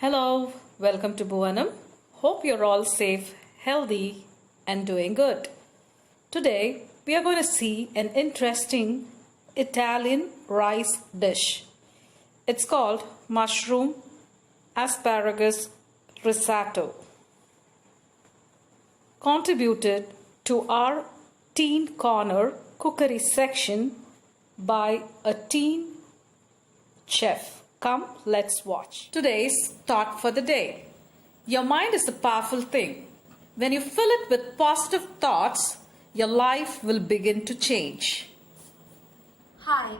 Hello, welcome to Bhuvanam. Hope you're all safe, healthy, and doing good. Today, we are going to see an interesting Italian rice dish. It's called mushroom asparagus risotto. Contributed to our Teen Corner cookery section by a teen chef. Come, let's watch. Today's thought for the day. Your mind is a powerful thing. When you fill it with positive thoughts, your life will begin to change. Hi,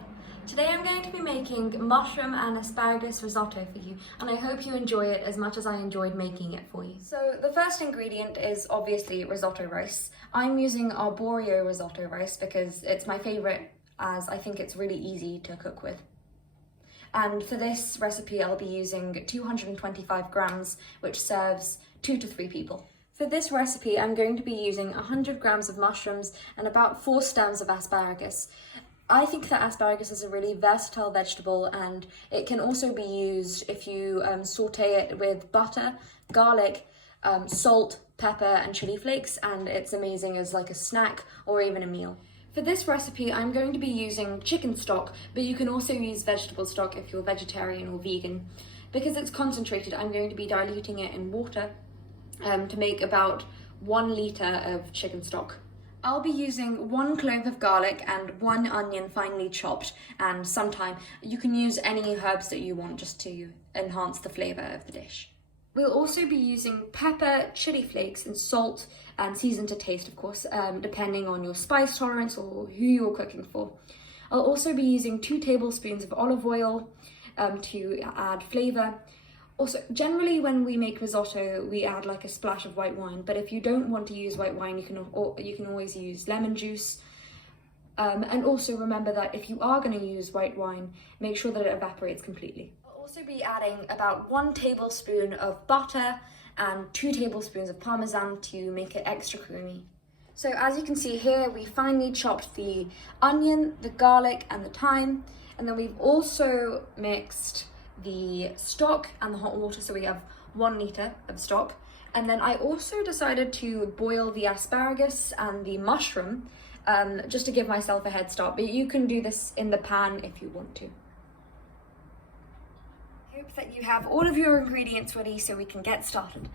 today I'm going to be making mushroom and asparagus risotto for you, and I hope you enjoy it as much as I enjoyed making it for you. So the first ingredient is obviously risotto rice. I'm using arborio risotto rice because it's my favourite, as I think it's really easy to cook with. And for this recipe I'll be using 225 grams, which serves 2 to 3 people. For this recipe I'm going to be using 100 grams of mushrooms and about 4 stems of asparagus. I think that asparagus is a really versatile vegetable, and it can also be used if you saute it with butter, garlic, salt, pepper and chili flakes, and it's amazing as like a snack or even a meal. For this recipe, I'm going to be using chicken stock, but you can also use vegetable stock if you're vegetarian or vegan. Because it's concentrated, I'm going to be diluting it in water to make about 1 litre of chicken stock. I'll be using 1 clove of garlic and 1 onion finely chopped, and some thyme. You can use any herbs that you want just to enhance the flavour of the dish. We'll also be using pepper, chili flakes and salt, and seasoned to taste of course, depending on your spice tolerance or who you're cooking for. I'll also be using 2 tablespoons of olive oil to add flavour. Also, generally when we make risotto, we add like a splash of white wine, but if you don't want to use white wine, you can always use lemon juice. And also remember that if you are going to use white wine, make sure that it evaporates completely. I'll also be adding about 1 tablespoon of butter and 2 tablespoons of parmesan to make it extra creamy. So as you can see here, we finely chopped the onion, the garlic and the thyme, and then we've also mixed the stock and the hot water, so we have 1 litre of stock. And then I also decided to boil the asparagus and the mushroom just to give myself a head start, but you can do this in the pan if you want to. I hope that you have all of your ingredients ready so we can get started.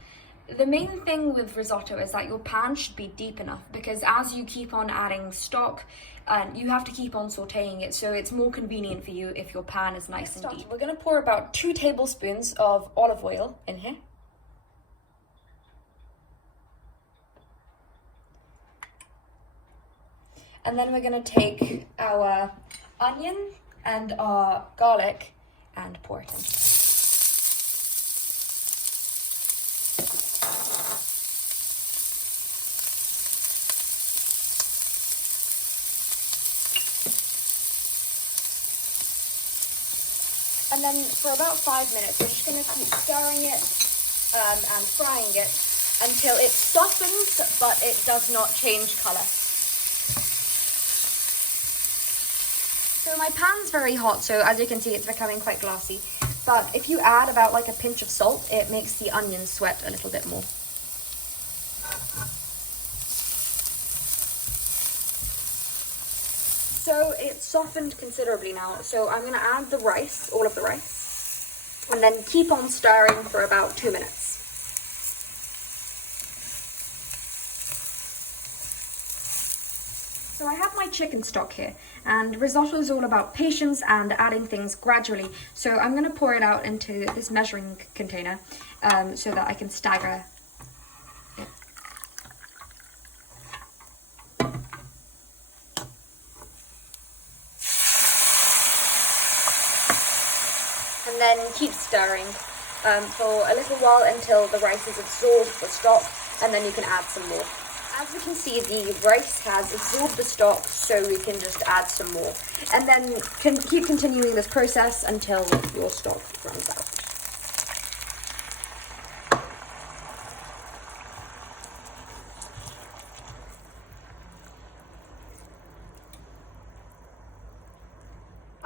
The main thing with risotto is that your pan should be deep enough, because as you keep on adding stock, you have to keep on sauteing it, so it's more convenient for you if your pan is nice and deep. We're going to pour about 2 tablespoons of olive oil in here. And then we're going to take our onion and our garlic and pour it in. And then for about 5 minutes, we're just going to keep stirring it and frying it until it softens, but it does not change colour. So my pan's very hot, so as you can see, it's becoming quite glassy. But if you add about like a pinch of salt, it makes the onions sweat a little bit more. So it's softened considerably now, so I'm going to add the rice, all of the rice, and then keep on stirring for about 2 minutes. So I have my chicken stock here, and risotto is all about patience and adding things gradually, so I'm going to pour it out into this measuring container so that I can stagger it. And then keep stirring for a little while until the rice has absorbed the stock, and then you can add some more. As we can see, the rice has absorbed the stock, so we can just add some more. And then keep continuing this process until your stock runs out.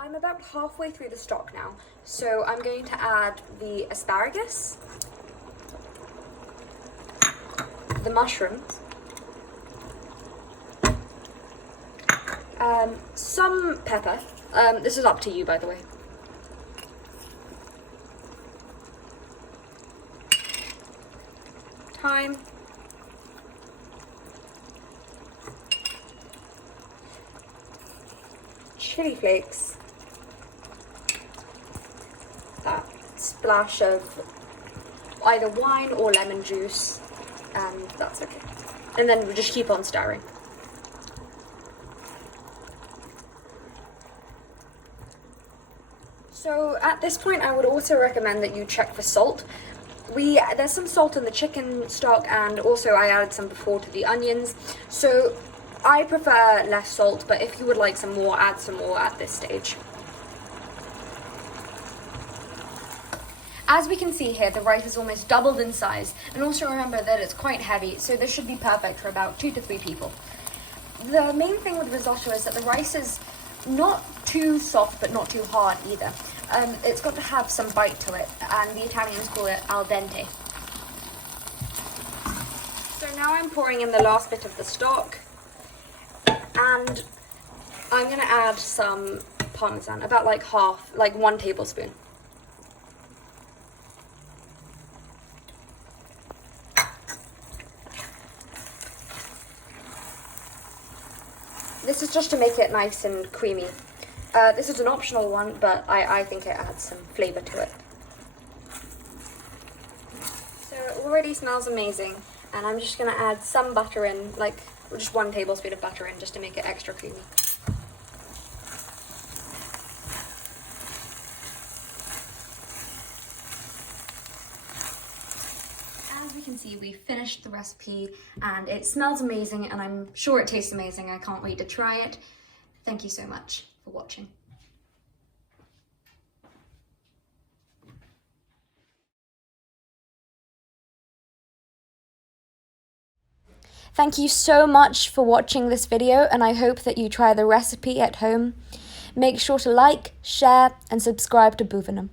I'm about halfway through the stock now, so I'm going to add the asparagus, the mushrooms, some pepper. This is up to you, by the way. Thyme. Chili flakes. That splash of either wine or lemon juice, and that's okay. And then we just keep on stirring. So at this point, I would also recommend that you check for salt. There's some salt in the chicken stock, and also I added some before to the onions. So I prefer less salt, but if you would like some more, add some more at this stage. As we can see here, the rice is almost doubled in size, and also remember that it's quite heavy, so this should be perfect for about 2 to 3 people. The main thing with risotto is that the rice is not too soft, but not too hard either. It's got to have some bite to it, and the Italians call it al dente. So now I'm pouring in the last bit of the stock, and I'm going to add some parmesan, about like 1 tablespoon. This is just to make it nice and creamy. This is an optional one, but I think it adds some flavour to it. So it already smells amazing, and I'm just going to add some butter in, like just 1 tablespoon of butter in, just to make it extra creamy. As we can see, we finished the recipe, and it smells amazing, and I'm sure it tastes amazing. I can't wait to try it. Thank you so much for watching. Thank you so much for watching this video, and I hope that you try the recipe at home. Make sure to like, share, and subscribe to Bovenham.